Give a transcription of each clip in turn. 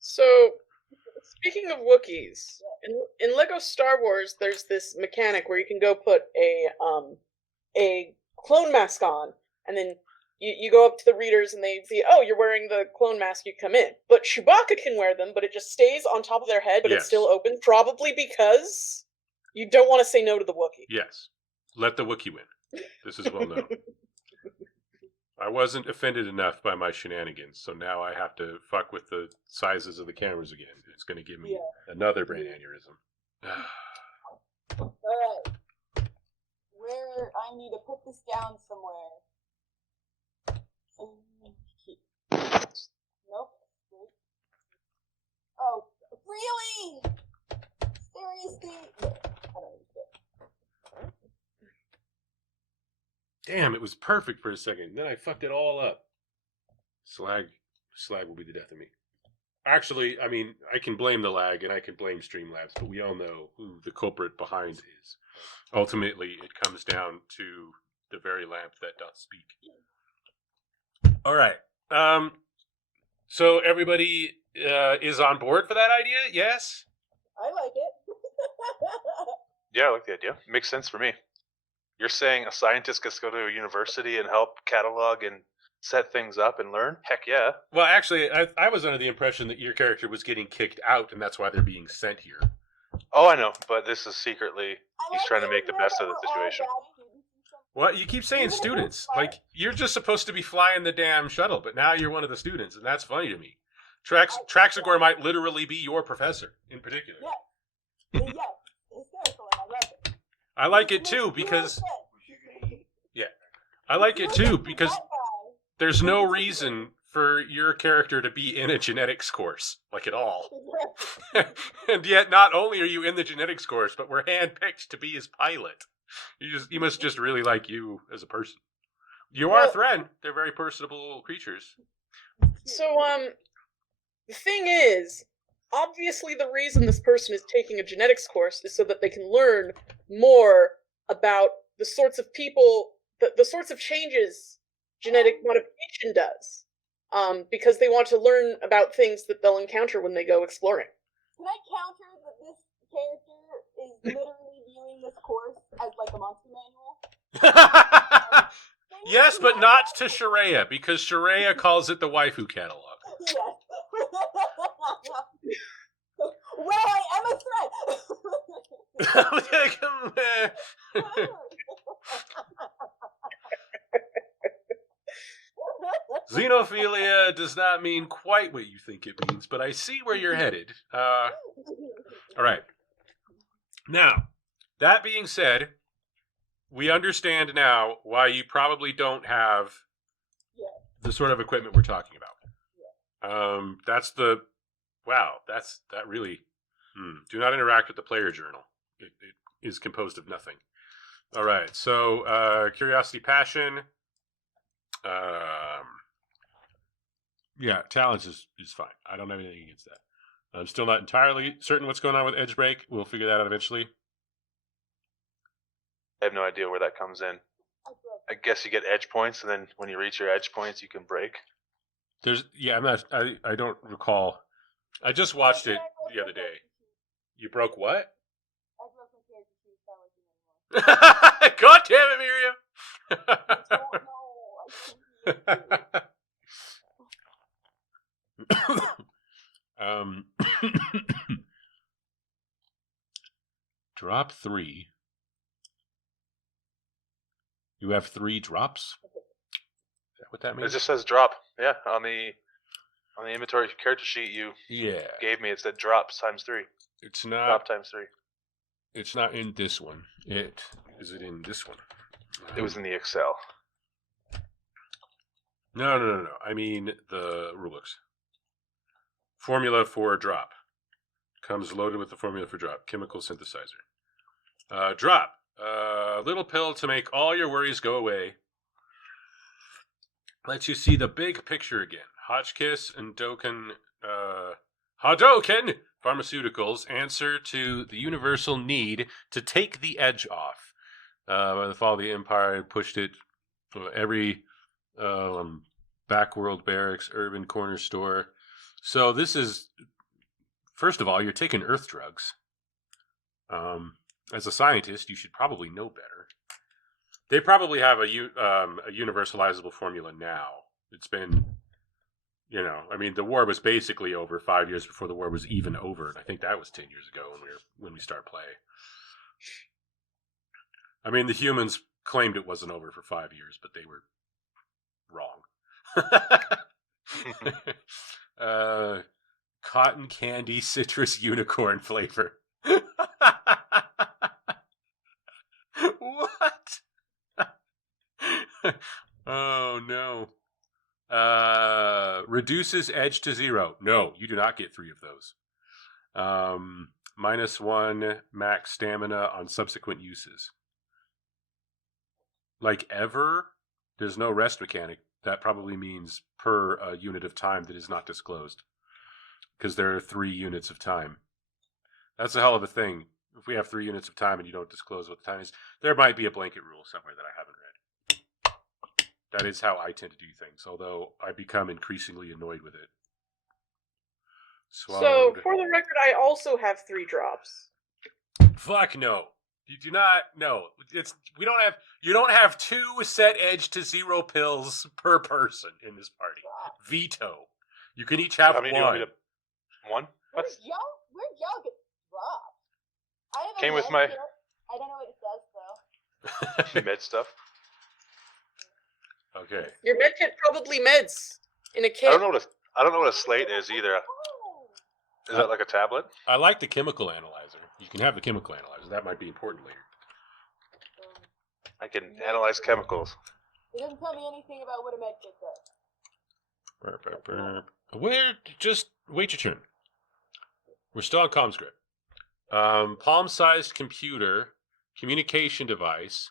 So, speaking of Wookiees, in Lego Star Wars, there's this mechanic where you can go put a clone mask on, and then you go up to the readers and they see, oh, you're wearing the clone mask, you come in. But Chewbacca can wear them, but it just stays on top of their head, but it's still open, probably because you don't want to say no to the Wookiee. Yes. Let the Wookiee win. This is well known. I wasn't offended enough by my shenanigans, so now I have to fuck with the sizes of the cameras again. It's going to give me another brain aneurysm. Alright. Where I need to put this down somewhere. Nope. Oh, really? Seriously? I don't need it. Damn, it was perfect for a second. Then I fucked it all up. Slag will be the death of me. Actually, I mean, I can blame the lag and I can blame Streamlabs, but we all know who the culprit behind is. Ultimately, it comes down to the very lamp that doth speak. All right. So everybody is on board for that idea? Yes? I like it. Yeah, I like the idea. Makes sense for me. You're saying a scientist gets to go to a university and help catalog and set things up and learn? Heck yeah. Well, actually, I was under the impression that your character was getting kicked out, and that's why they're being sent here. Oh, I know, but this is secretly, he's trying to make the best of the situation. Well, you keep saying students. Like, you're just supposed to be flying the damn shuttle, but now you're one of the students, and that's funny to me. Traxagor might literally be your professor, in particular. Yes. Yes. Hysterical, and I love it. I like it, too, because... Yeah. I like it, too, because there's no reason for your character to be in a genetics course, like at all. And yet, not only are you in the genetics course, but we're handpicked to be his pilot. You must just really like you as a person. You are Thren. They're very personable creatures. So, the thing is, obviously the reason this person is taking a genetics course is so that they can learn more about the sorts of people, the sorts of changes genetic modification does. Because they want to learn about things that they'll encounter when they go exploring. Can I counter that this character is literally viewing this course as like a monster manual? Yes, but not to Shareya, because Shareya calls it the waifu catalog. Yes. Well, I am a threat. Xenophilia does not mean quite what you think it means, but I see where you're headed. All right. Now, that being said, we understand now why you probably don't have the sort of equipment we're talking about. That's the... Wow, that really... Do not interact with the player journal. It is composed of nothing. All right, so curiosity, passion... yeah, talents is fine. I don't have anything against that. I'm still not entirely certain what's going on with Edge Break. We'll figure that out eventually. I have no idea where that comes in. I guess you get edge points, and then when you reach your edge points, you can break. I don't recall. I just watched it the other day. You broke what? I broke my character sheet. God damn it, Miriam! Drop 3. You have 3 drops? Is that what that means? It just says drop. Yeah, on the inventory character sheet you gave me, it said drops times 3. It's not drop times 3. It's not in this one. Is it in this one? It was in the Excel. No. I mean the rulebooks. Formula for drop. Comes loaded with the formula for drop. Chemical synthesizer. Drop. Little pill to make all your worries go away. Lets you see the big picture again. Hotchkiss and Dokkan Hadouken! Pharmaceuticals answer to the universal need to take the edge off. By the fall of the Empire, pushed it every backworld barracks, urban corner store. So this is, first of all, you're taking Earth drugs. As a scientist, you should probably know better. They probably have a universalizable formula now. It's been, I mean, the war was basically over 5 years before the war was even over, and I think that was 10 years ago when we start playing. I mean, the humans claimed it wasn't over for 5 years, but they were wrong. Cotton candy citrus unicorn flavor. What? Oh no. Reduces edge to 0. No, you do not get 3 of those. -1 max stamina on subsequent uses. Like ever, there's no rest mechanic. That probably means per unit of time that is not disclosed. Because there are 3 units of time. That's a hell of a thing. If we have 3 units of time and you don't disclose what the time is, there might be a blanket rule somewhere that I haven't read. That is how I tend to do things, although I become increasingly annoyed with it. So, for the record, I also have 3 drops. Fuck no. You do not. No, you don't have 2 set edge to 0 pills per person in this party. Veto. You can each have 1. You want me to... One? Where'd y'all get dropped? I have Came a with med my... kit. I don't know what it does, though. med stuff. Okay. Your med kit probably meds in a kit. I don't know what a slate is either. Is that like a tablet? I like the chemical analyzer. You can have the chemical analyzer. That might be important later. I can analyze chemicals. It doesn't tell me anything about what a med kit does. Just wait your turn. We're still on CommScript. Palm-sized computer, communication device,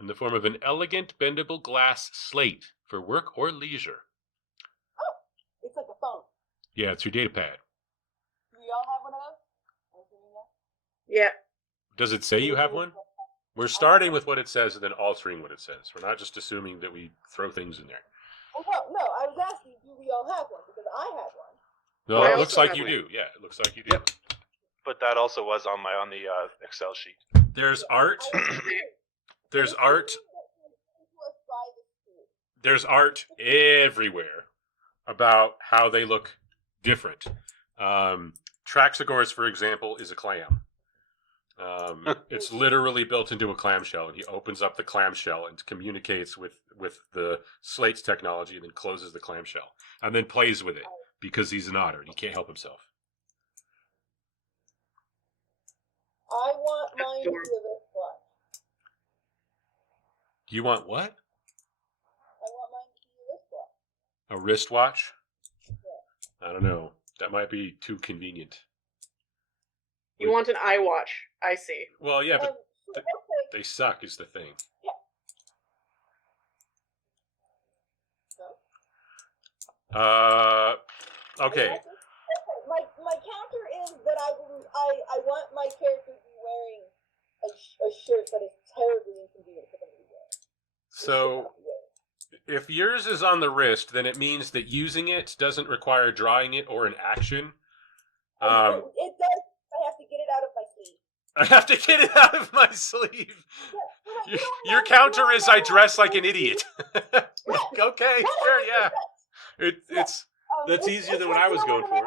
in the form of an elegant bendable glass slate for work or leisure. Oh, it's like a phone. Yeah, it's your data pad. Do y'all have one of those? Yeah. Does it say you have one? We're starting with what it says and then altering what it says. We're not just assuming that we throw things in there. Oh, no, I was asking, do we all have one? Because I have one. No, I it looks also like have you one. do. Yeah, it looks like you do. Yep. But that also was on the Excel sheet. There's art. There's art. There's art everywhere about how they look different. Traxagor's, for example, is a clam. It's literally built into a clamshell, and he opens up the clamshell and communicates with the slate's technology, and then closes the clamshell, and then plays with it because he's an otter and he can't help himself. I want mine to be a wristwatch. You want what? I want mine to be a wristwatch. A wristwatch? I don't know. That might be too convenient. You want an iWatch. I see. Well, yeah, but Okay. they suck is the thing. Okay. My counter is that I want my character to be wearing a shirt that is terribly inconvenient for them to wear. So, if yours is on the wrist, then it means that using it doesn't require drawing it or an action. It does. I have to get it out of my sleeve. I have to get it out of my sleeve. Yeah, Your counter is I dress like an idiot. Okay, sure, yeah. That's easier than what I was going for.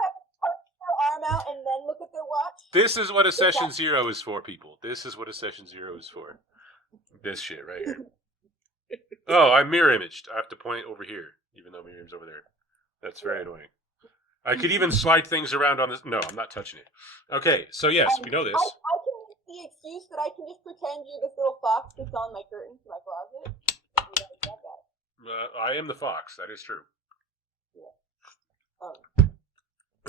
Arm out and then look at their watch. This is what a session 0 is for, people. This is what a session 0 is for. This shit right here. Oh, I'm mirror imaged. I have to point over here, even though Miriam's over there. That's very annoying. I could even slide things around on this. No, I'm not touching it. Okay, so yes, we know this. I can use the excuse that I can just pretend you're this little fox that's on my curtain to my closet. You guys got that. I am the fox. That is true. Yeah.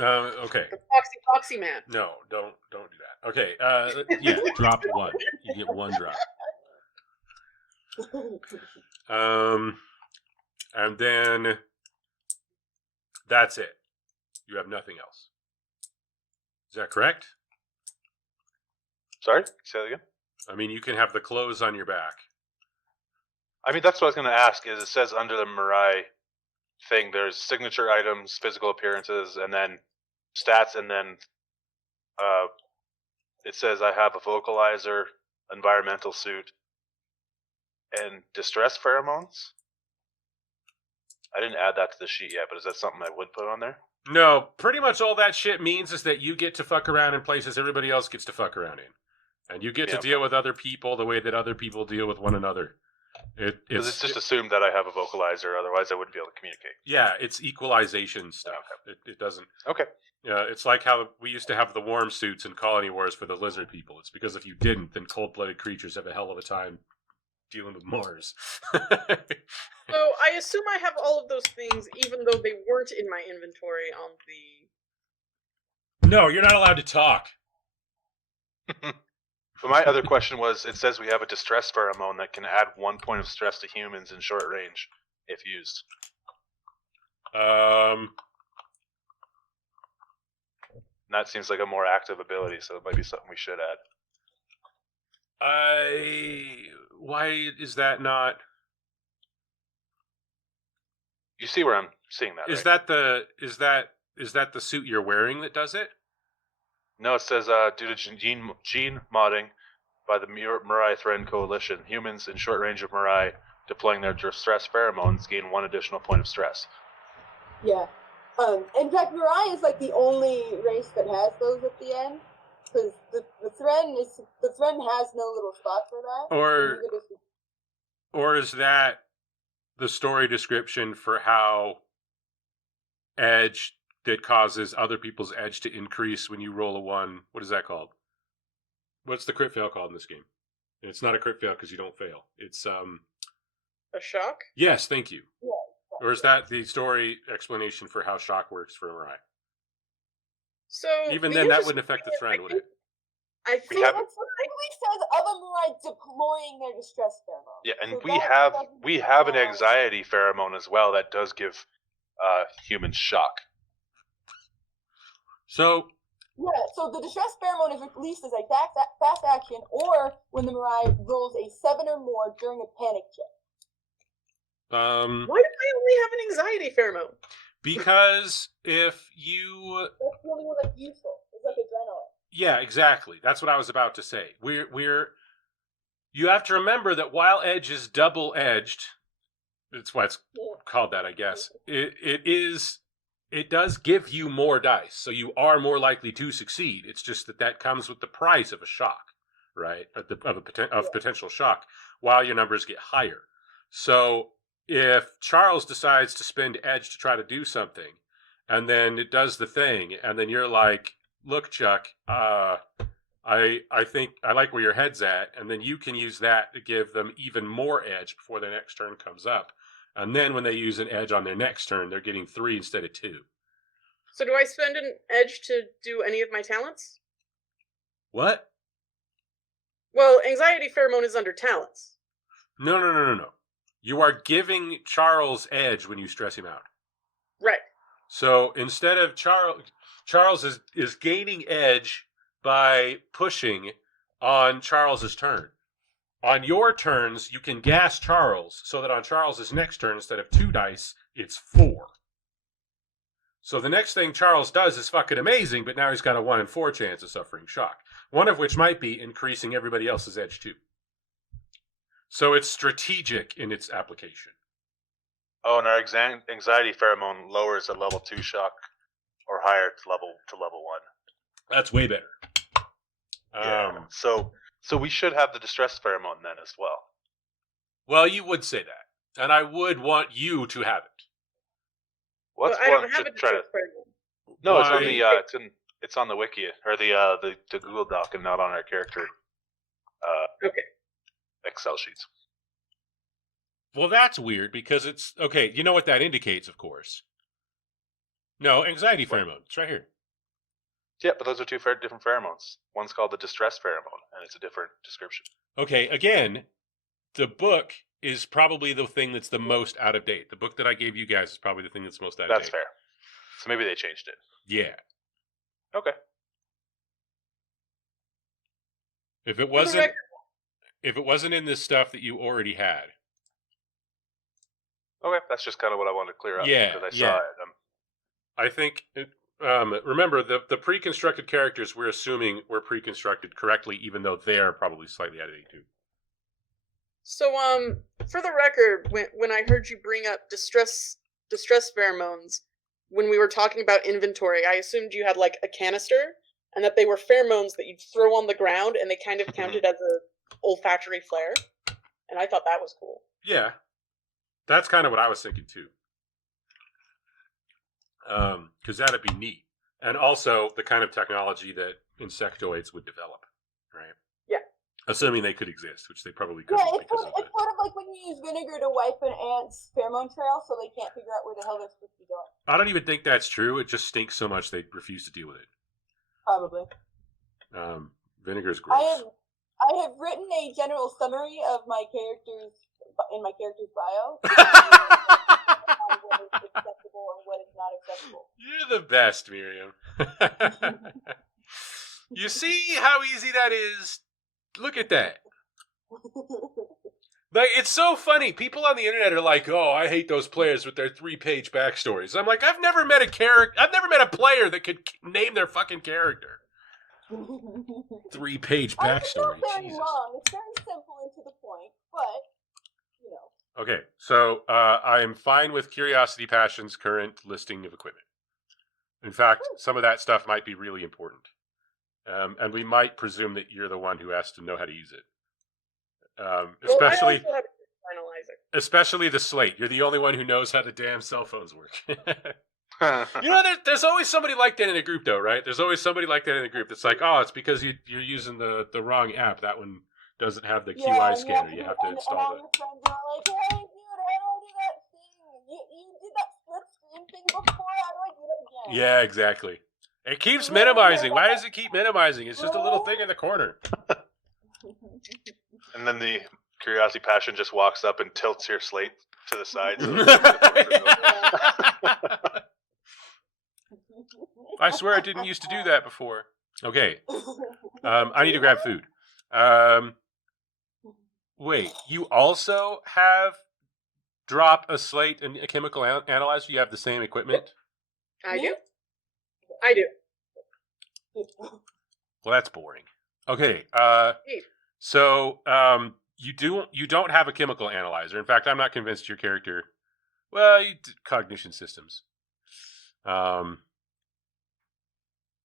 Okay. The Foxy man. No, don't do that. Okay. Yeah, drop 1. You get 1 drop. And then that's it. You have nothing else. Is that correct? Sorry, say that again. I mean, you can have the clothes on your back. I mean, that's what I was going to ask. Is it says under the Mirai thing, there's signature items, physical appearances, and then stats, and then it says I have a vocalizer, environmental suit, and distress pheromones. I didn't add that to the sheet yet, but is that something I would put on there? No, pretty much all that shit means is that you get to fuck around in places everybody else gets to fuck around in. And you get to deal with other people the way that other people deal with one another. It's just assumed that I have a vocalizer, otherwise I wouldn't be able to communicate. Yeah, it's equalization stuff. Okay. It doesn't. Okay. Yeah, it's like how we used to have the warm suits in Colony Wars for the lizard people. It's because if you didn't, then cold-blooded creatures have a hell of a time dealing with Mars. So I assume I have all of those things, even though they weren't in my inventory on the. No, you're not allowed to talk. But my other question was, it says we have a distress pheromone that can add 1 point of stress to humans in short range, if used. And that seems like a more active ability, so it might be something we should add. Why is that not? You see where I'm seeing that, Is right? that the suit you're wearing that does it? No, it says due to gene modding by the Mirai Threatened Coalition, humans in short range of Mirai deploying their distress pheromones gain 1 additional point of stress. Yeah. In fact, Mirai is like the only race that has those at the end, because the Thren has no little spot for that. Or is that the story description for how edge that causes other people's edge to increase when you roll a 1? What is that called? What's the crit fail called in this game? And it's not a crit fail because you don't fail. It's A shock? Yes, thank you. Yeah. Or is that the story explanation for how shock works for Mirai? So Even then, that wouldn't affect the trend, would it? I think It specifically says of a Mirai deploying their distress pheromone. Yeah, and So we have an anxiety pheromone as well that does give humans shock. So yeah, so the distress pheromone is released as a fast action, or when the Mirai rolls a 7 or more during a panic check. why do I only have an anxiety pheromone? because if you That's the only one that's useful. It's like adrenaline. Yeah, exactly. That's what I was about to say. You have to remember that while edge is double-edged, that's why it's called that, I guess. It does give you more dice, so you are more likely to succeed. It's just that comes with the price of a shock, right? Of potential shock, while your numbers get higher. So if Charles decides to spend edge to try to do something, and then it does the thing, and then you're like, "Look, Chuck, I think I like where your head's at," and then you can use that to give them even more edge before their next turn comes up. And then when they use an edge on their next turn, they're getting 3 instead of 2. So do I spend an edge to do any of my talents? What? Well, anxiety pheromone is under talents. No. You are giving Charles edge when you stress him out. Right. So instead of Charles is gaining edge by pushing on Charles's turn. On your turns, you can gas Charles so that on Charles's next turn, instead of 2 dice, it's 4. So the next thing Charles does is fucking amazing, but now he's got a 1 in 4 chance of suffering shock. One of which might be increasing everybody else's edge too. So it's strategic in its application. Oh, and our anxiety pheromone lowers a level 2 shock or higher to level 1. That's way better. Yeah. So we should have the distress pheromone then as well. Well, you would say that, and I would want you to have it. What's I don't have a distress pheromone. No, it's Why? on the it's on the wiki or the Google Doc and not on our character. Okay. Excel sheets. Well, that's weird because it's okay. You know what that indicates, of course. No, anxiety pheromone. It's right here. Yeah, but those are 2 different pheromones. One's called the distress pheromone, and it's a different description. Okay, again, the book is probably the thing that's the most out of date. The book that I gave you guys is probably the thing that's most out of date. That's fair. So maybe they changed it. Yeah. Okay. If it For the wasn't, record, if it wasn't in this stuff that you already had. Okay, that's just kind of what I wanted to clear up Yeah, because I yeah. saw it. I think. Remember the pre-constructed characters we're assuming were pre-constructed correctly, even though they are probably slightly out of date too. so for the record, when I heard you bring up distress pheromones when we were talking about inventory, I assumed you had like a canister and that they were pheromones that you'd throw on the ground and they kind of counted as a olfactory flare. And I thought that was cool. Yeah, that's kind of what I was thinking too. Because that'd be neat, and also the kind of technology that insectoids would develop, right? Yeah. Assuming they could exist, which they probably could. Yeah, it's sort of like when you use vinegar to wipe an ant's pheromone trail so they can't figure out where the hell they're supposed to be going. I don't even think that's true. It just stinks so much they refuse to deal with it. Probably. Vinegar is gross. I have written a general summary of my characters in my character's bio. What is acceptable and what is not acceptable. You're the best, Miriam. You see how easy that is? Look at that. Like, it's so funny. People on the internet are like, "Oh, I hate those players with their 3-page backstories." I'm like, I've never met a player that could name their fucking character. 3-page backstory. It's not very Jesus. long. It's very simple and to the point, but you know. Okay, so I am fine with Curiosity Passion's current listing of equipment. In fact, some of that stuff might be really important. And we might presume that you're the one who has to know how to use it. Especially, especially the slate. You're the only one who knows how the damn cell phones work. You know, there's always somebody like that in a group, though, right? There's always somebody like that in a group that's like, oh, it's because you're using the wrong app. That one doesn't have the QI scanner. You have to install it. And all your friends are like, hey, dude, how do I do that thing? You did that split screen thing before. How do I do that again? Yeah, exactly. It keeps minimizing. Why does it keep minimizing? It's just a little thing in the corner. And then the Curiosity Passion just walks up and tilts your slate to the side. I swear I didn't used to do that before. Okay. I need to grab food. Wait, you also have drop a slate and a chemical analyzer? You have the same equipment? I do. I do. Well, that's boring. Okay. So you don't have a chemical analyzer. In fact, I'm not convinced your character. Well, cognition systems.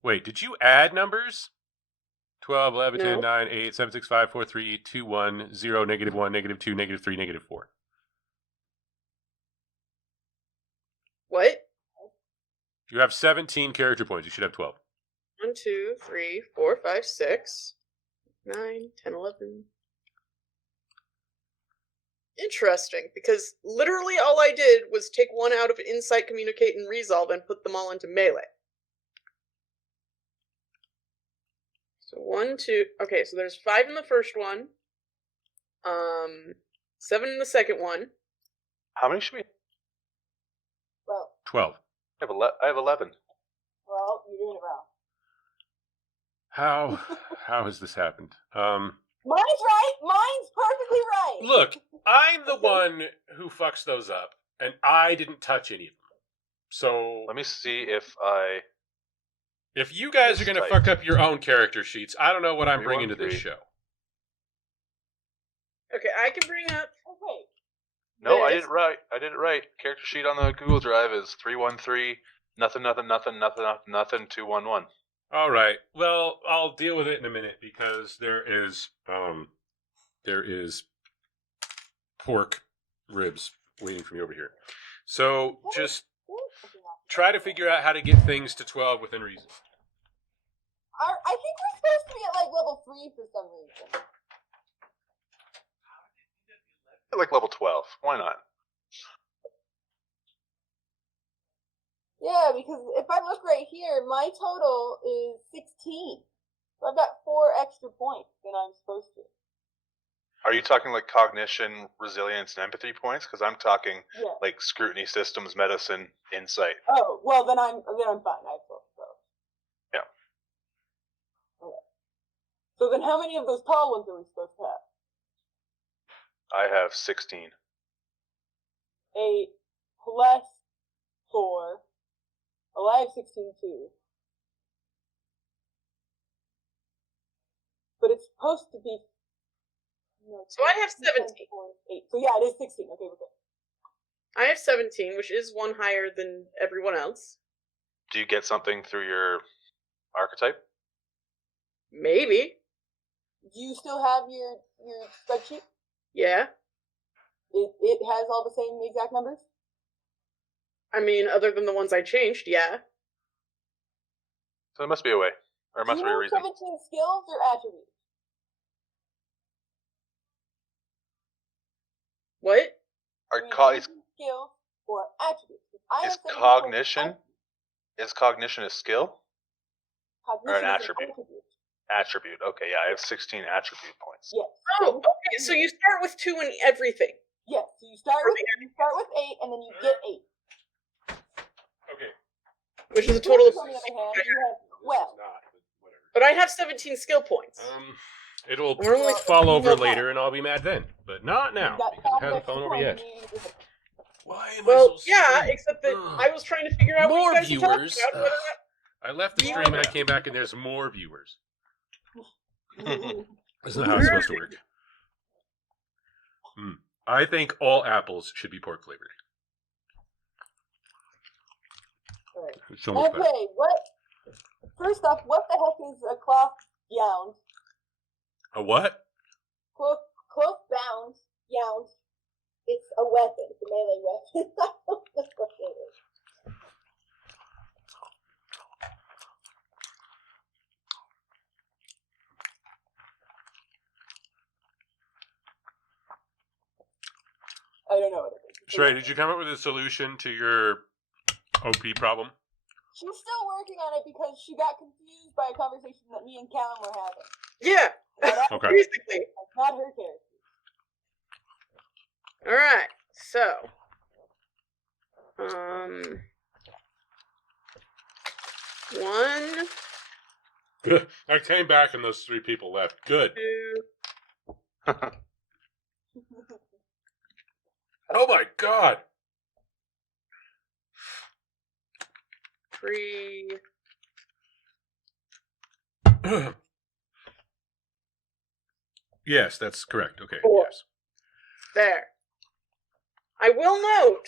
Wait, did you add numbers? 12, 11, 10, 9, 8, 7, 6, 5, 4, 3, 2, 1, 0, -1, -2, -3, -4. What? You have 17 character points. You should have 12. 1, 2, 3, 4, 5, 6, 9, 10, 11. Interesting, because literally all I did was take one out of Insight, Communicate, and Resolve and put them all into Melee. So 1, 2. Okay, so there's 5 in the first one. 7 in the second one. How many should we? Well, 12. I have 11. well, you're doing it wrong. How has this happened? Mine's right. Mine's perfectly right. Look, I'm the one who fucks those up, and I didn't touch any of them. So Let me see if you guys are going to fuck up your own character sheets, I don't know what I'm 3, bringing 1, to this 3. show. Okay, I can bring up. Oh, wait. No, I did it right. Character sheet on the Google Drive is 313 nothing 211. All right. Well, I'll deal with it in a minute because there is pork ribs waiting for me over here. So just try to figure out how to get things to 12 within reason. I think we're supposed to be at like level 3 for some reason. Like level 12. Why not? Yeah, because if I look right here, my total is 16. So I've got 4 extra points than I'm supposed to. Are you talking like cognition, resilience, and empathy points? Because I'm talking like scrutiny, systems, medicine, insight. Oh, well then I'm fine. I have 12. So. Yeah. Okay. So then how many of those tall ones are we supposed to have? I have 16. 8 plus 4. Oh, I have 16 too. But it's supposed to be. No, So I have 17. 8. So yeah, it is 16. Okay, we're good. I have 17, which is one higher than everyone else. Do you get something through your archetype? Maybe. Do you still have your spreadsheet? Yeah. It has all the same exact numbers? I mean, other than the ones I changed, yeah. So there must be a way. Or Do must you be a have reason. 17 skills or attributes? What? Are Do you co- have 17 skills or attributes? I is have 17 cognition skills. is cognition a skill Cognition or an is attribute? attribute. Attribute. Okay, yeah, I have 16 attribute points. Yes. Oh, okay. So you start with 2 in everything. Yes. So you start with 8, and then you get 8. Okay. Which is a total of. On the other hand, you have 12. But I have 17 skill points. It'll We're only fall over not. later, and I'll be mad then. But not now, You've got because it 12 hasn't extra fallen over points yet. and you need to- Why am Well, I so yeah, slow? except that Ugh. I was trying to figure out More what you guys were talking viewers. about. Whether or I left the Yeah. stream and I came back and there's more viewers. Mm-hmm. That's not how it's supposed to work. I think all apples should be pork flavored. Alright. It's so much better. Okay, first off, what the heck is a cloth yound? A what? Cloth bound yound. It's a weapon. It's a melee weapon. I don't know what it is. I don't know what it is. Sheree, did you come up with a solution to your OP problem? She's still working on it because she got confused by a conversation that me and Callum were having. Yeah. Okay. Basically. That's not her character. All right. So. One, Good. I came back and those 3 people left. Good. 2. Oh my god. 3. Yes, that's correct. Okay. 4. Yes. There. I will note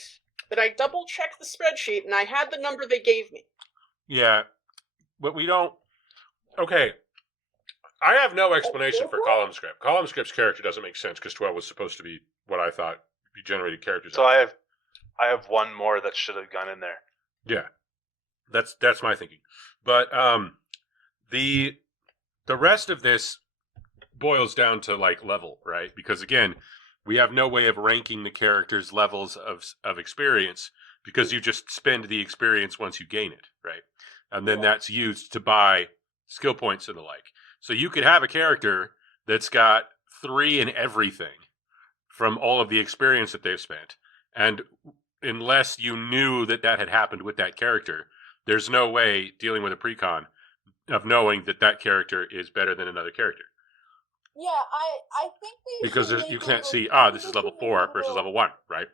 that I double checked the spreadsheet and I had the number they gave me. Yeah, but we don't. Okay, I have no explanation for Column Script. Column Script's character doesn't make sense because 12 was supposed to be what I thought you generated characters. So I have one more that should have gone in there. Yeah, that's my thinking. But the rest of this boils down to like level, right? Because again, we have no way of ranking the characters' levels of experience because you just spend the experience once you gain it, right? And then that's used to buy skill points and the like. So you could have a character that's got 3 in everything from all of the experience that they've spent. And unless you knew that had happened with that character, there's no way dealing with a precon of knowing that character is better than another character. Yeah, I think they Because should make you a can't little- see, I this think is they level should make 4 a versus little- level 1, right?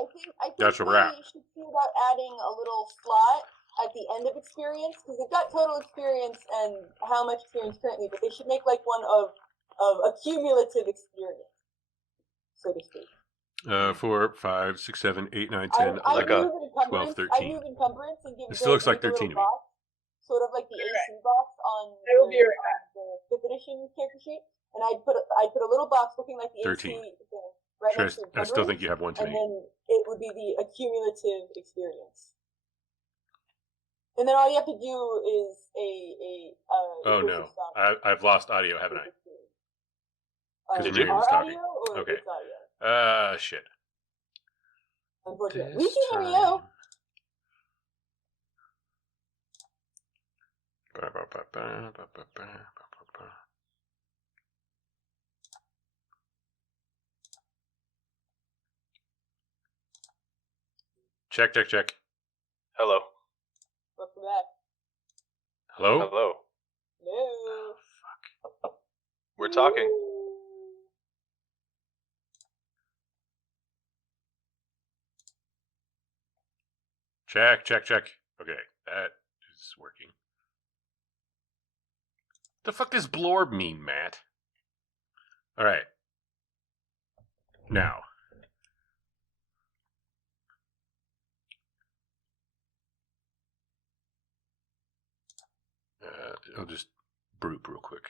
I think That's where we're at. they should see about adding a little slot at the end of experience because they've got total experience and how much experience currently, but they should make like one of a cumulative experience, so to speak. 4, 5, 6, 7, 8, 9, I 10, 11, move encumbrance. 12, 13. I move encumbrance and give It still looks like make a 13 to little me. box, sort of like the AC box on I will be right the 5th edition character sheet, and I'd put a little box looking like the 13. AC thing right Sure, next to I still encumbrance, think you have one too and many. then it would be the accumulative experience. And then all you have to do is Oh no, I've lost audio, haven't I? Because Did your you? name was our talking. audio or Okay. its audio? Shit. Unfortunately, This we can hear you. time. Ba, ba, ba, ba, ba, ba, ba, ba, ba. Check, check, check. Hello. Welcome back. Hello? Hello. No. talking. Check. Okay, that is working. The fuck does blorb mean, Matt? All right. Now. I'll just broop real quick.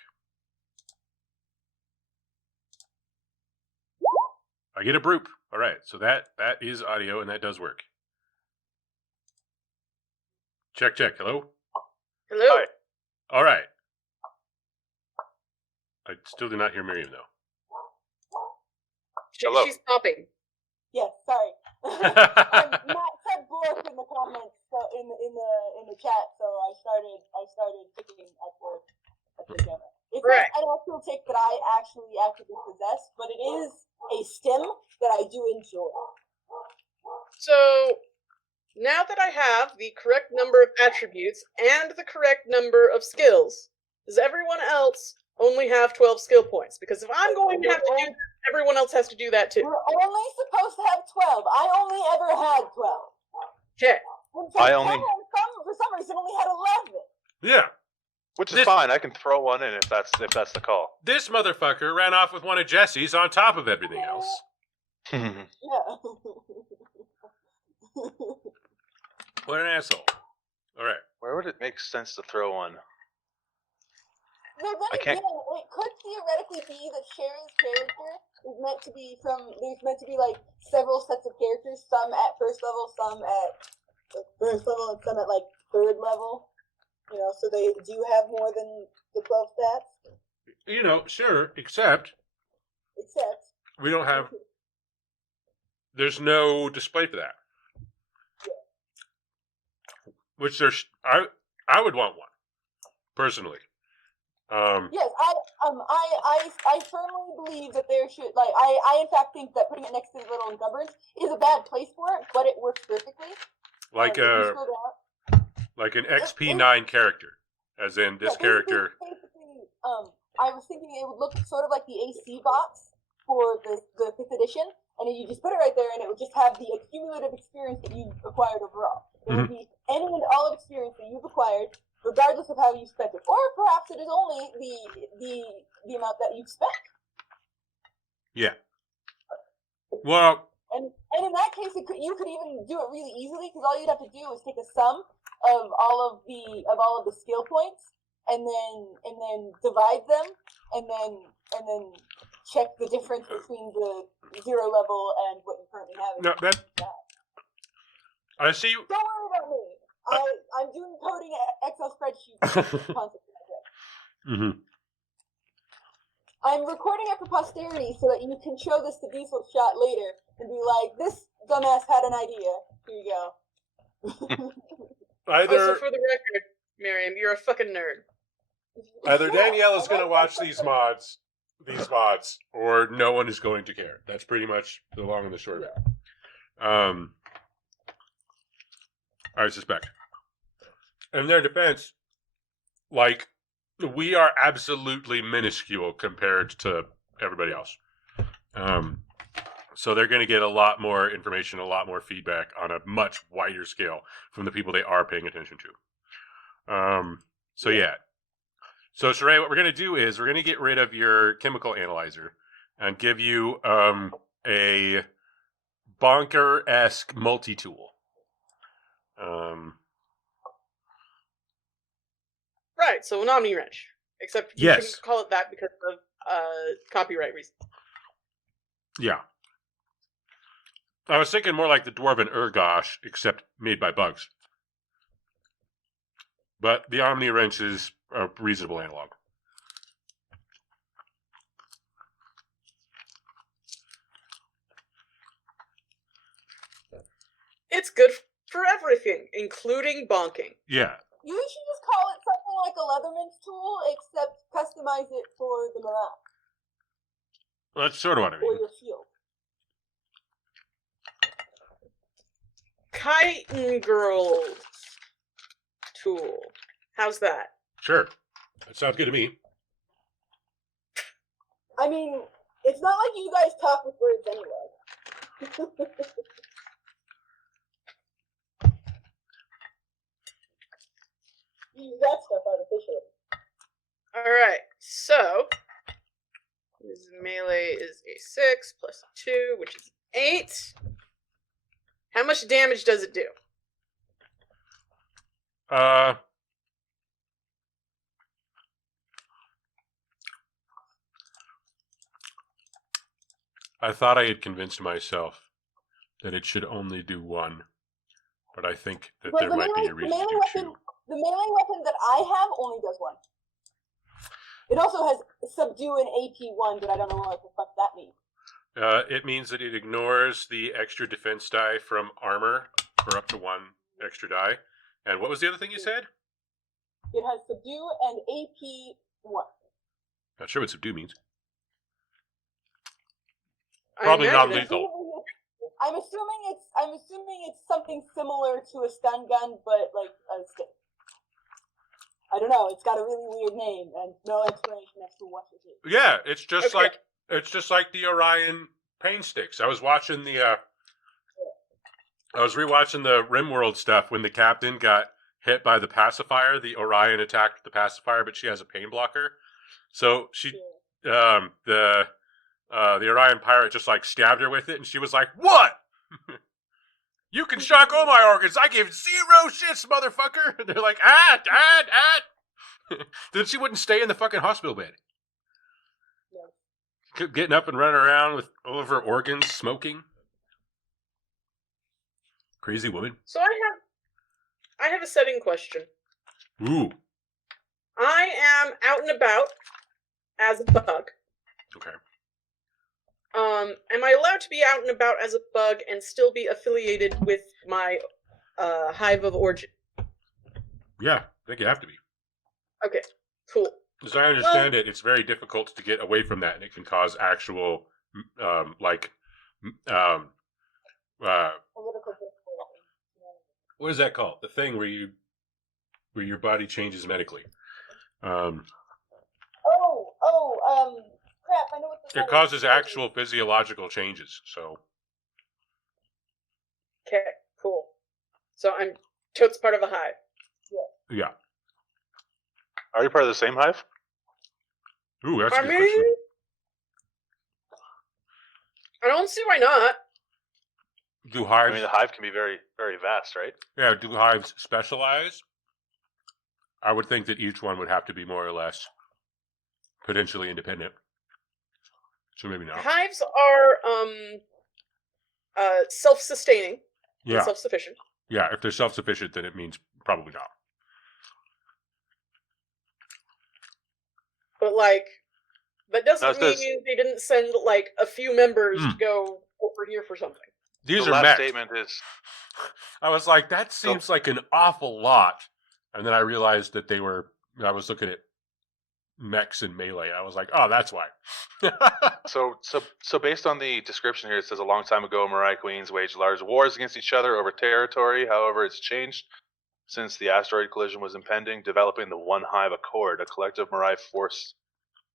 I get a broop. All right, so that is audio, and that does work. Check. Hello? Hello. Hi. All right. I still do not hear Miriam, though. Hello. She's popping. Yes, sorry. Matt said Bork in the comments, so in the chat, so I started picking at Bork at the camera. It's Right. not an actual tick that I actually actively possess, but it is a stim that I do enjoy. So now that I have the correct number of attributes and the correct number of skills, does everyone else only have 12 skill points? Because if I'm going to have to do that, everyone else has to do that too. We're only supposed to have 12. I only ever had 12. Okay. I only- For some reason, only had 11. Yeah. Which is fine. I can throw one in if that's the call. This motherfucker ran off with one of Jesse's on top of everything else. Yeah. What an asshole. All right. Where would it make sense to throw one? Well, then I can't- again, it could theoretically be that Sharon's character is meant to be there's meant to be like several sets of characters, some at first level, some at first level, and some at like third level. You know, so they do have more than the 12 stats. You know, sure, except Except we don't have. There's no display for that. Which there's, I would want one, personally. yes, I firmly believe that there should I in fact think that putting it next to the little encumbrance is a bad place for it, but it works perfectly. Like If you a scroll down, like an XP9 character, as in this character. Basically, I was thinking it would look sort of like the AC box for the 5th edition, and then you just put it right there, and it would just have the accumulative experience that you've acquired overall. It would be any and all of experience that you've acquired, regardless of how you spent it, or perhaps it is only the amount that you've spent. Yeah. Well, And in that case, you could even do it really easily, because all you'd have to do is take a sum of all of the skill points, and then divide them, and then check the difference between the 0 level and what you currently have. no, that. I see. Don't worry about me. I'm doing coding Excel spreadsheets. Mm-hmm. I'm recording it for posterity so that you can show this to Diesel Shot later and be like, this dumbass had an idea. Here you go. Also, for the record, Miriam, you're a fucking nerd. Either Danielle is going to watch these mods, or no one is going to care. That's pretty much the long and the short of it. I suspect. In their defense, like, we are absolutely minuscule compared to everybody else. So they're going to get a lot more information, a lot more feedback on a much wider scale from the people they are paying attention to. So yeah. So Sheree, what we're going to do is we're going to get rid of your chemical analyzer and give you a bonker-esque multi-tool. Right, so an Omni Wrench. Except you Yes. shouldn't call it that because of copyright reasons. Yeah. I was thinking more like the Dwarven Urgosh, except made by bugs. But the Omni Wrench is a reasonable analog. It's good for everything, including bonking. Yeah. You should just call it something like a Leatherman's tool, except customize it for the morale That's sort of what I or mean. your shield. Chitin Girls tool. How's that? Sure. That sounds good to me. I mean, it's not like you guys talk with words anyway. Use that stuff artificially. Alright, so his melee is a 6 plus 2, which is 8. How much damage does it do? I thought I had convinced myself that it should only do 1, but I think that there might be a reason to do 2. The melee weapon that I have only does 1. It also has subdue and AP 1, but I don't know what the fuck that means. It means that it ignores the extra defense die from armor for up to 1 extra die. And what was the other thing you said? It has subdue and AP 1. Not sure what subdue means. Probably not lethal. I'm assuming it's something similar to a stun gun, but like a stick. I don't know. It's got a really weird name and no explanation as to what it is. Yeah, it's just like the Orion pain sticks. I was watching I was rewatching the RimWorld stuff when the captain got hit by the pacifier. The Orion attacked the pacifier, but she has a pain blocker. So she, the Orion pirate just like stabbed her with it, and she was like, "What? You can shock all my organs. I give 0 shits, motherfucker." And they're like, "Ah." Then she wouldn't stay in the fucking hospital bed. Kept getting up and running around with all of her organs smoking. Crazy woman. So I have a setting question. Ooh. I am out and about as a bug. Okay. Am I allowed to be out and about as a bug and still be affiliated with my hive of origin? Yeah, I think you have to be. Okay, cool. As I understand it, it's very difficult to get away from that, and it can cause actual, what is that called? The thing where your body changes medically. Crap! I know what this. It causes actual physiological changes. So. Okay, cool. So I'm totes part of a hive. Yeah. Are you part of the same hive? Ooh, that's a good question. I don't see why not. Do hives? I mean, the hive can be very, very vast, right? Yeah. Do hives specialize? I would think that each one would have to be more or less potentially independent. So maybe not. Hives are self-sustaining. Yeah. Self-sufficient. Yeah. If they're self-sufficient, then it means probably not. But like, that doesn't mean they didn't send like a few members to go over here for something. These the are last mechs. statement is. I was like, that seems like an awful lot, and then I realized that I was looking at mechs and melee. I was like, oh, that's why. So based on the description here, it says a long time ago, Mirai Queens waged large wars against each other over territory. However, it's changed since the asteroid collision was impending, developing the One Hive Accord, a collective Mirai force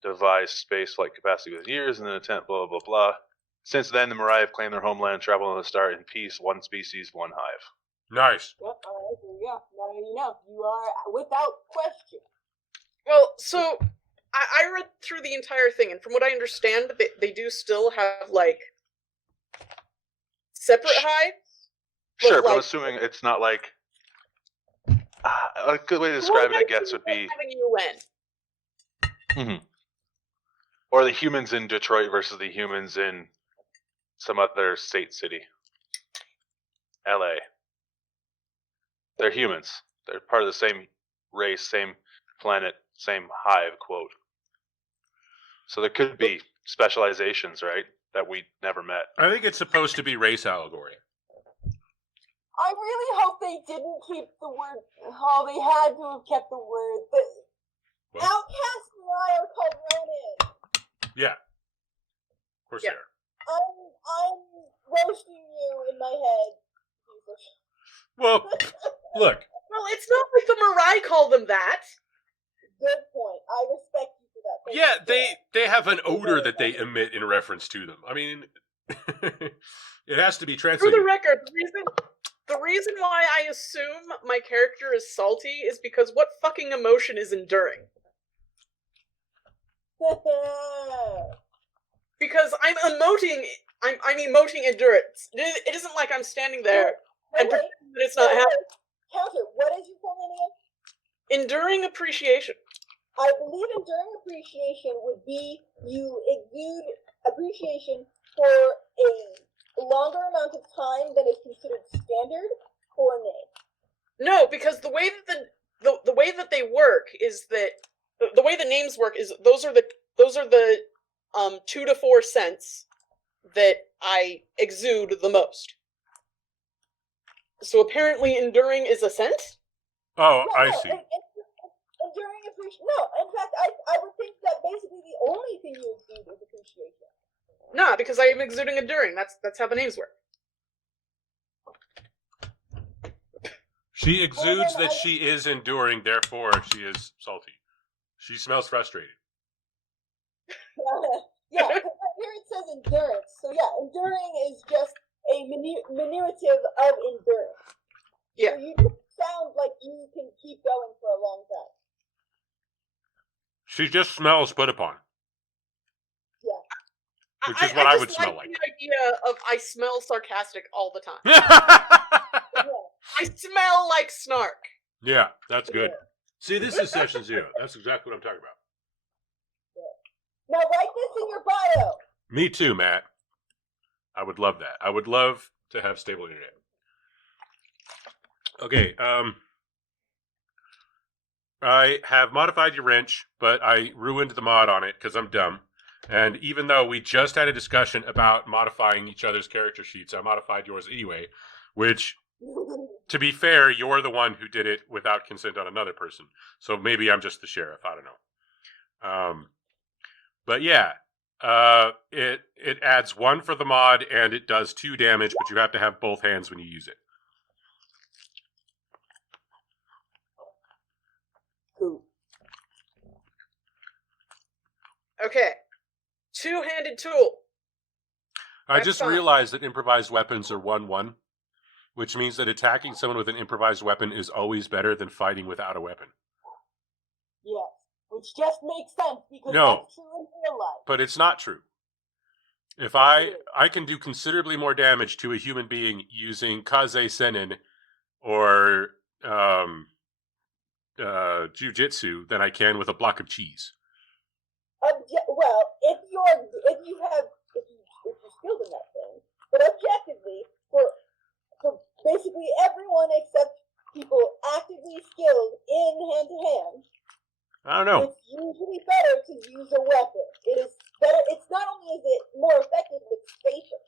devised space flight capacity with years in an attempt, blah, blah, blah. Since then, the Mirai have claimed their homeland, travel on the star in peace, one species, one hive. Nice. Yep, alright, there you go. Now you know. You are without question. Well, so I read through the entire thing, and from what I understand, they do still have like separate hives. Sure, but I'm assuming it's not like a good way to describe it, I guess, would be UN. Or the humans in Detroit versus the humans in some other state city. LA. They're humans. They're part of the same race, same planet, same hive, quote. So there could be specializations, right, that we never met. I think it's supposed to be race allegory. I really hope they didn't keep the word. Oh, they had to have kept the word. The outcast Mirai are called Ronin. Yeah. Of course they are. I'm roasting you in my head. Well, look. Well, it's not like the Mirai call them that. Good point. I respect you for that. Yeah, they have an odor that they emit in reference to them. I mean, it has to be For translated. the record, the reason why I assume my character is salty is because what fucking emotion is enduring? Because I'm emoting endurance. It isn't like I'm standing there and Wait, pretending that it's not happening. Counter, what is your full name again? Enduring appreciation. I believe enduring appreciation would be you exude appreciation for a longer amount of time than is considered standard for a name. No, because the way that the way that they work is that the way the names work is those are the 2 to 4 cents that I exude the most. So apparently enduring is a cent? Oh, No, I no, see. enduring appreciation. No, in fact, I would think that basically the only thing you exude is appreciation. Nah, because I am exuding enduring. That's how the names work. She exudes then that she is enduring, therefore she is salty. She smells frustrated. Yeah, because here it says endurance. So yeah, enduring is just a diminutive of endurance. Yeah. So you sound like you can keep going for a long time. She just smells put upon. Yeah. Which is what I would just smell like. The idea of I smell sarcastic all the time. Yeah. I smell like snark. Yeah, that's good. See, this is session 0. That's exactly what I'm talking about. Now write this in your bio. Me too, Matt. I would love that. I would love to have stable internet. Okay, I have modified your wrench, but I ruined the mod on it because I'm dumb. And even though we just had a discussion about modifying each other's character sheets, I modified yours anyway, which, to be fair, you're the one who did it without consent on another person. So maybe I'm just the sheriff. I don't know. But yeah, it adds 1 for the mod, and it does 2 damage, but you have to have both hands when you use it. Cool. Okay. 2-handed tool. I That's just fine. realized that improvised weapons are 1-1, which means that attacking someone with an improvised weapon is always better than fighting without a weapon. Yes, which just makes sense because No. that's true in real life. But it's not true. If I can do considerably more damage to a human being using Kaze Senin or jujitsu than I can with a block of cheese. Well, if you're skilled in that thing, but objectively, for basically everyone except people actively skilled in hand to hand, I don't know. it's usually better to use a weapon. It is better. It's not only is it more effective, it's safer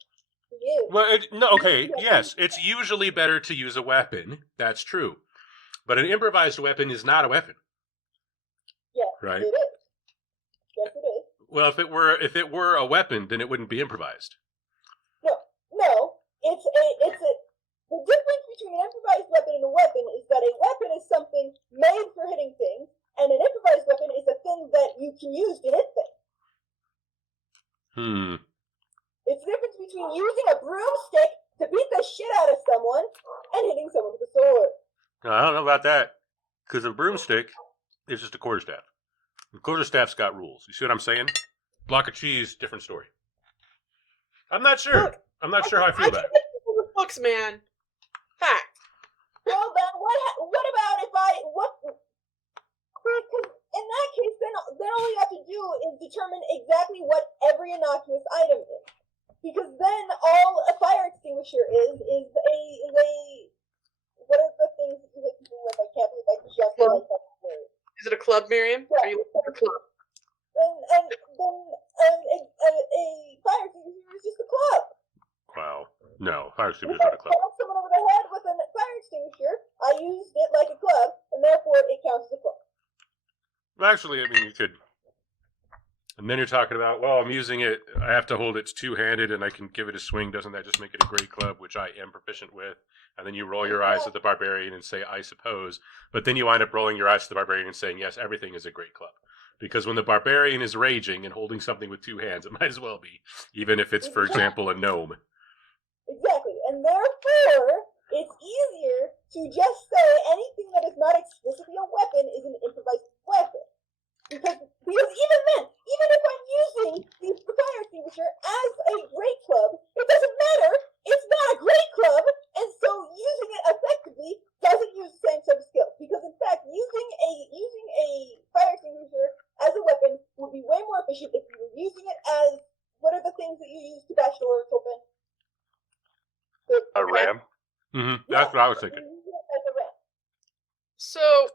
for you. Well, okay, yes, it's usually better to use a weapon. That's true. But an improvised weapon is not a weapon. Yes, right? it is. Yes, it is. Well, if it were a weapon, then it wouldn't be improvised. No. The difference between an improvised weapon and a weapon is that a weapon is something made for hitting things, and an improvised weapon is a thing that you can use to hit things. It's the difference between using a broomstick to beat the shit out of someone and hitting someone with a sword. I don't know about that, because a broomstick is just a quarterstaff. The quarterstaff's got rules. You see what I'm saying? Block of cheese, different story. I'm not sure. Look, I'm not sure how I feel about it. Books, man. Fact. Well, then what about if because in that case, then all you have to do is determine exactly what every innocuous item is. Because then all a fire extinguisher is a what are the things that you hit people with? I can't believe I just like that word. Is it a club, Miriam? Yeah. Are you looking for a club? And then a fire extinguisher is just a club. Wow. No, fire extinguisher is not a club. If I hit someone over the head with a fire extinguisher, I used it like a club, and therefore it counts as a club. Well, actually, I mean, you could. And then you're talking about, well, I'm using it, I have to hold it two-handed and I can give it a swing. Doesn't that just make it a great club, which I am proficient with? And then you roll your eyes at the barbarian and say, I suppose. But then you wind up rolling your eyes at the barbarian and saying, yes, everything is a great club. Because when the barbarian is raging and holding something with two hands, it might as well be, even if it's, for example, a gnome. Exactly, and therefore, it's easier to just say anything that is not explicitly a weapon is an improvised weapon. Because even then, even if I'm using the fire extinguisher as a great club, it doesn't matter. It's not a great club, and so using it effectively doesn't use the same set of skills. Because in fact, using a fire extinguisher as a weapon would be way more efficient if you were using it as, what are the things that you use to bash doors open? A ram. Mm-hmm. That's what I was thinking. So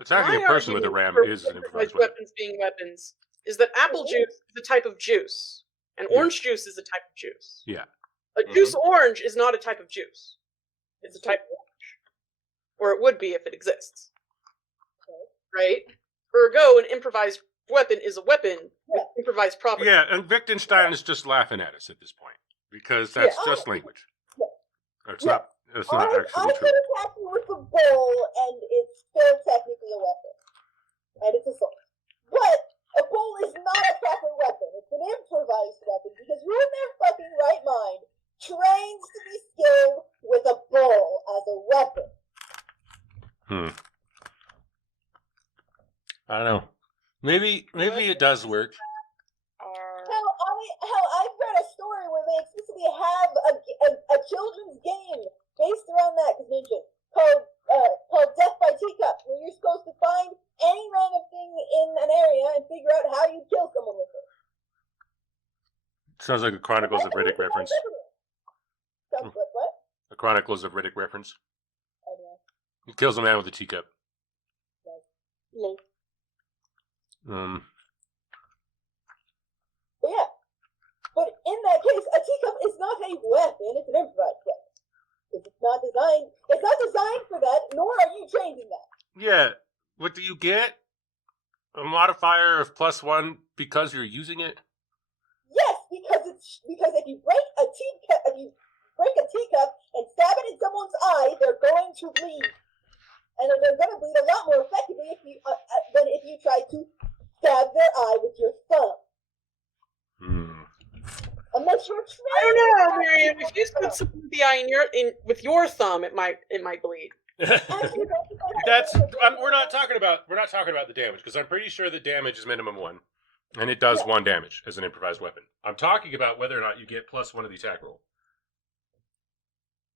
Attacking a my person with a argument ram for is an improvised weapon. weapons being weapons is that apple juice is a type of juice, and Yeah. orange juice is a type of juice. Yeah. A juice orange is not a type of juice. It's a type of orange. Or it would be if it exists. Right? Ergo, an improvised weapon is a weapon with improvised properties. Yeah, and Wittgenstein is just laughing at us at this point. Because that's just language. It's not actually I true. could attack you with a bowl, and it's still technically a weapon. And it's assault. But a bowl is not a proper weapon. It's an improvised weapon, because who in their fucking right mind trains to be skilled with a bowl as a weapon? I don't know. Maybe it does work. Hell, I've read a story where they explicitly have a children's game based around that dimension called Death by Teacup, where you're supposed to find any random thing in an area and figure out how you kill someone with it. Sounds like a Chronicles of Riddick reference. Sounds like what? A Chronicles of Riddick reference. I don't know. He kills a man with a teacup. No. But yeah. But in that case, a teacup is not a weapon, it's an improvised weapon. Because it's not designed for that, nor are you trained in that. Yeah. What do you get? A modifier of +1 because you're using it? Yes, because if you break a teacup and stab it in someone's eye, they're going to bleed. And they're going to bleed a lot more effectively than if you try to stab their eye with your thumb. Unless you're trained. I don't know, Miriam. If you put something with the eye with your thumb, it might bleed. We're not talking about the damage, because I'm pretty sure the damage is minimum 1, and it does 1 damage as an improvised weapon. I'm talking about whether or not you get +1 of the attack roll.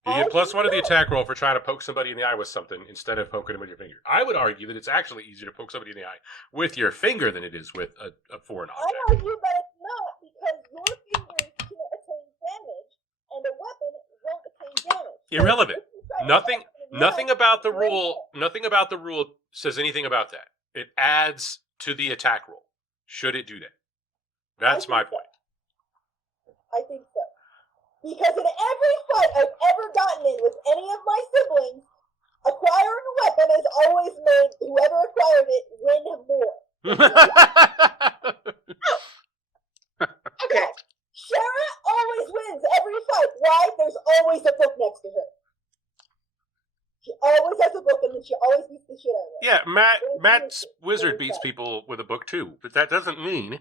You get +1 of the attack roll for trying to poke somebody in the eye with something instead of poking them with your finger. I would argue that it's actually easier to poke somebody in the eye with your finger than it is with a foreign object. I argue that it's not, because your fingers can attain damage, and a weapon won't attain damage. Irrelevant. Nothing about the rule says anything about that. It adds to the attack roll. Should it do that? That's my point. I think so. Because in every fight I've ever gotten in with any of my siblings, acquiring a weapon has always made whoever acquired it win more. Okay. Shara always wins every fight. Why? There's always a book next to her. She always has a book, and then she always beats the shit out of it. Yeah, Matt's wizard beats people with a book too, but that doesn't mean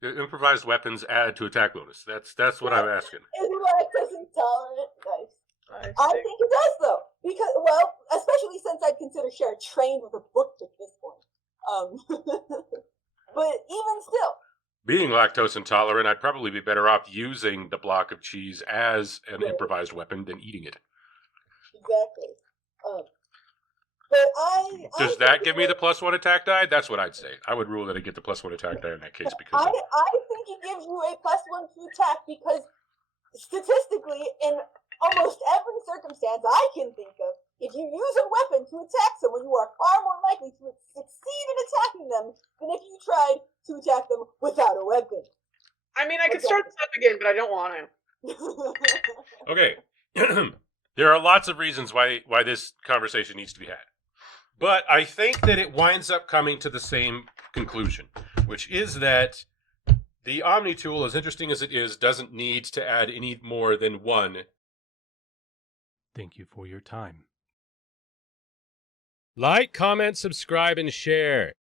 the improvised weapons add to attack bonus. That's what I'm asking. Is lactose intolerant? Nice. I think it does, though, because especially since I'd consider Shara trained with a book at this point. But even still, being lactose intolerant, I'd probably be better off using the block of cheese as an improvised weapon than eating it. Exactly. But Does that give me the +1 attack die? That's what I'd say. I would rule that I get the +1 attack die in that case because I think it gives you a +1 to attack because statistically, in almost every circumstance I can think of, if you use a weapon to attack someone, you are far more likely to succeed in attacking them than if you tried to attack them without a weapon. I mean, I could start this up again, but I don't want to. Okay. There are lots of reasons why this conversation needs to be had. But I think that it winds up coming to the same conclusion. which is that the Omni tool, as interesting as it is, doesn't need to add any more than one. Thank you for your time. Like, comment, subscribe, and share.